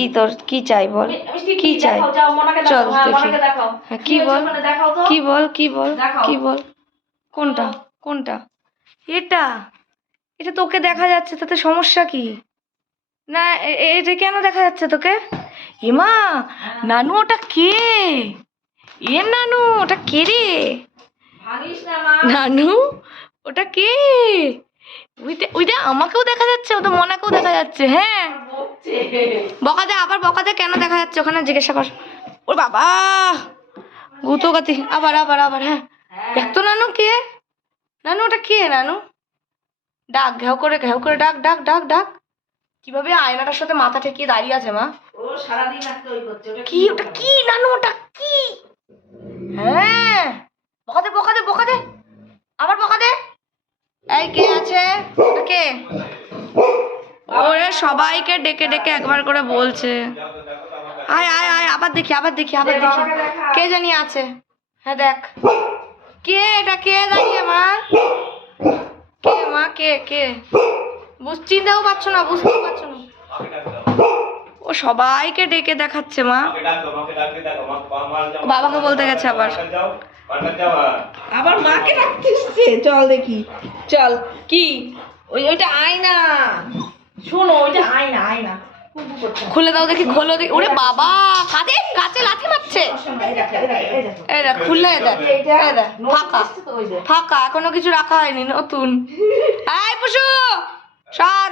কি তোর কি চাই বল? কি চাই? চল হ্যাঁ দেখি। হ্যাঁ, কি বল? কি বল কি বল। কি বল? কোনটা? কোনটা? এটা? এটা তোকে দেখা যাচ্ছে তাতে সমস্যা কি? না এটা কেন দেখা যাচ্ছে তোকে? এমা নানু ওটা কে? এ নানু ওটা কে রে? নানু ওটা কে? ওইটা ওইটা আমাকেও দেখা যাচ্ছে ওটা মনাকেও দেখা যাচ্ছে হ্যাঁ। বকছে বকাদে আবার বকাদে কেন দেখা যাচ্ছে ওখানে? জিজ্ঞাসা কর। ওর বাবা! গুতোগাতি আবার আবার আবার হ্যাঁ। হ্যাঁ। দেখ তো নানু কে? নানু ওটা কে নানু? ডাক ঘেউ করে ঘেউ করে ডাক ডাক ডাক ডাক। কীভাবে আয়নাটার সাথে মাথা ঠেকিয়ে দাঁড়িয়ে আছে মা? ও সারাদিন কি ওটা কি নানু ওটা কি? হ্যাঁ বকাদে বকাদে বকাদে আবার বকাদে এই কে আছে ওটা কে? ওরে সবাইকে ডেকে ডেকে একবার করে বলছে। আয় আয় আয় আবার দেখি আবার দেখি আবার দেখি। কে জানি আছে? হ্যাঁ দেখ। কে এটা? কে দাঁড়িয়ে মা? কে মা? কে কে? বুঝ চিনতেও পারছ না বুঝতেও পারছ না। ও সবাইকে ডেকে দেখাচ্ছে মা। বাবাকে বলতে গেছে আবার। আবার মাকে রাখতে চল দেখি। চল কি? ওই ওইটা আয়না। শোনো ওইটা আয়না আয়না। খুলে দাও দেখি খোলো দেখি। ওরে বাবা কাঁদে কাছে লাথি মারছে। এই এই দেখো, ফাঁকা। ফাঁকা এখনও কিছু রাখা হয়নি নতুন। এই পুষু সর।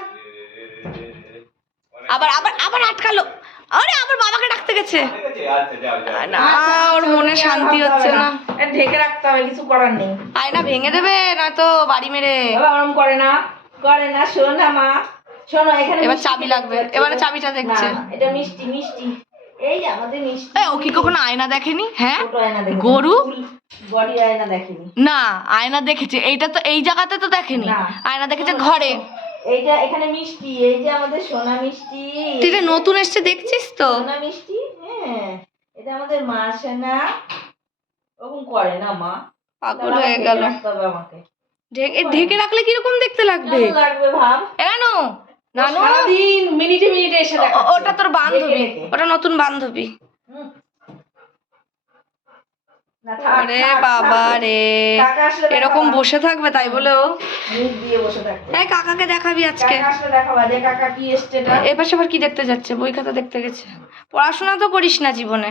আবার আবার আবার আটকালো। আরে আবার বাবাকে ডাকতে গেছে। না ওর মনে শান্তি হচ্ছে না। ঢেকে রাখতে হবে কিছু করার নেই। আয়না ভেঙে দেবে নয়তো বাড়ি মেরে। ওরম করে না করে না শোন না মা। শোনো এখানে এবার চাবি লাগবে। এবারে চাবিটা দেখছে। এটা মিষ্টি মিষ্টি। এই আমাদের মিষ্টি। ও কি কখনো আয়না দেখেনি? হ্যাঁ? ছোট আয়না দেখেনি। গরু? বডি আয়না দেখেনি। না আয়না দেখেছে। এইটা তো এই জায়গাতে তো দেখেনি। আয়না দেখেছে ঘরে। এইটা এখানে মিষ্টি এই যে আমাদের সোনা মিষ্টি। তুই এটা নতুন এসছে দেখছিস তো? সোনা মিষ্টি? হ্যাঁ এটা আমাদের মা সোনা ওরকম করে না মা। পাগল হয়ে গেল। আমাকে। ঢেকে ঢেকে রাখলে কীরকম দেখতে লাগবে? লাগবে ভাব? এনো নানু? সারাদিন মিনিটে মিনিটে এসে ওটা তোর বান্ধবী। ওটা নতুন বান্ধবী হুম। না, থাক, আরে বাবা রে এরকম বসে থাকবে তাই বলেও এই কাকাকে দেখাবি আজকে। আসলে দেখাবা কি এবার সেবার কি দেখতে যাচ্ছে? বই খাতা দেখতে গেছে। পড়াশোনা তো করিস না জীবনে।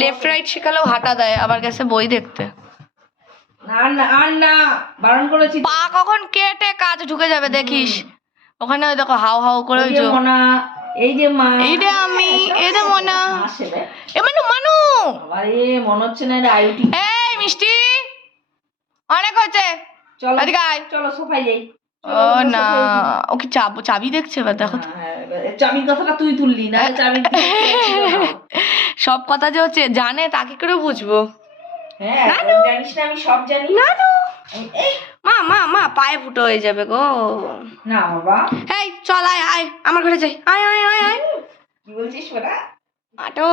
লেফট রাইট শেখালেও হাঁটা দেয় আবার গেছে বই দেখতে। পা কখন কেটে কাজ ঢুকে যাবে দেখিস। ওখানে ওই দেখো হাও হাও করে ওই এই যে মা এই আমি রে মনা। এ মানু মানু! আবার এ মনে হচ্ছে না এই মিষ্টি অনেক হয়েছে চলো এদিকে আয়। চলো সোফায় যাই। ও না ও কি চাবি চাবি দেখছে এবার দেখো তো। হ্যাঁ, চাবির কথাটা তুই তুললি না চাবি সব কথা যে হচ্ছে জানে তাকে করে বুঝব। হ্যাঁ জানিস না আমি সব জানি। এই, মা মা মা পায়ে ফুটো হয়ে যাবে গো। না বাবা। এই চল আয় আয় আমার ঘরে যাই। আয় আয় আয় আয়। কি বলছিস ওরা? আটো।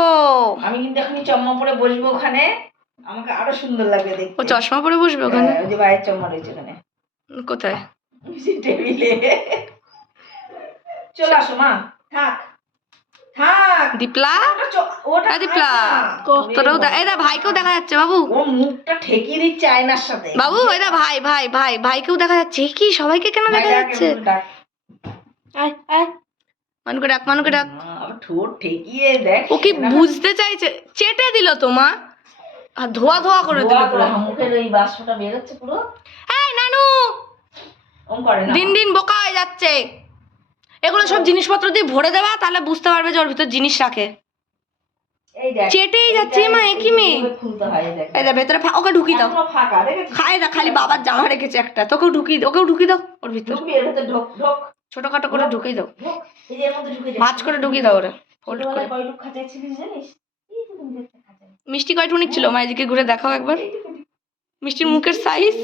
আমি কিন্তু এখনই চম্মা পরে বসবো ওখানে। আমাকে আরও সুন্দর লাগবে ও চশমা পরে বসবে ওখানে? হ্যাঁ, ওই যে বাইরের চম্মা রয়েছে ওখানে। কোথায়? টেবিলে। চলে আসো মা। থাক। থাক। দীপলা? ওটা চ- ওটা হ্যাঁ দীপলা। তোরাও এই দা ভাইকেও দেখা যাচ্ছে বাবু। ও মুখটা ঠেকিয়ে দিচ্ছে আয়নার সাথে। বাবু এটা ভাই ভাই ভাই ভাইকেও দেখা যাচ্ছে। কি সবাইকে কেন দেখা যাচ্ছে। আয়, আয়। মানুকে ডাক মানুকে ডাক। ঠোঁট ঠেকিয়ে দেখ ও কি বুঝতে চাইছে চেটে দিল তো মা। আর ধোয়া ধোয়া করে দিল পুরো। মুখের ওই বাষ্পটা বেরোচ্ছে পুরো। এই নানু! দিন দিন বোকা হয়ে যাচ্ছে। এগুলো সব জিনিসপত্র দিয়ে ভরে দেবা তাহলে বুঝতে পারবে যে ওর ভিতর জিনিস রাখে। চেটেই যাচ্ছে মা একই মেয়ে। এই দেখ। দা ভেতরে ওকে ঢুকি দাও। খায় দা খালি বাবার জামা রেখেছে একটা তোকেও ঢুকি ওকেও ঢুকি দাও ওর ভেতর। ঢোক ঢোক। ছোটখাটো করে ঢুকিয়ে দাও। ভাঁজ করে ঢুকিয়ে দাও ওরে। ফোল্ড করে। মিষ্টি কয়টুনিক ছিল? মা এদিকে ঘুরে দেখাও একবার। মিষ্টির মুখের সাইজ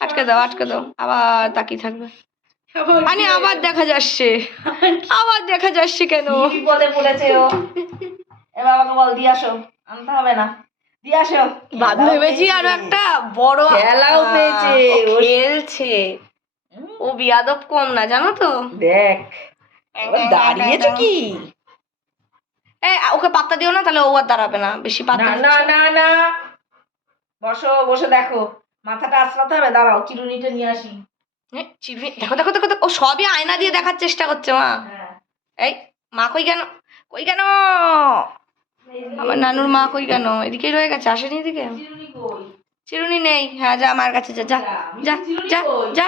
আটকে দাও আটকে দাও। আবার তাকিয়ে থাকবে। মানে আবার দেখা যাচ্ছে। আবার দেখা যাচ্ছে কেন? কি বিপদে পড়েছে ও? এবার আমাকে বল দিয়ে আসো। আনতে হবে না। দিয়ে আসো। ভেবেছি আরও একটা বড় খেলাও পেয়েছে। খেলছে। ও বিয়াদব কম না জানো তো? দেখ দাঁড়িয়েছে কি? এ ওকে পাত্তা দিও না তাহলে ও আর দাঁড়াবে না বেশি পাত্তা না না না না। বসো বসে দেখো। মাথাটা আঁচড়াতে হবে দাঁড়াও চিরুনিটা নিয়ে আসি। চিরুনি দেখো দেখো দেখো দেখো, ও সবই আয়না দিয়ে দেখার চেষ্টা করছে মা। হ্যাঁ। এই মা কই কেন কই কেন আমার নানুর মা কই কেন? এদিকে রয়ে গেছে আসেনি এদিকে? চিরুনি নেই। হ্যাঁ যা আমার কাছে যা যা যা যা যা।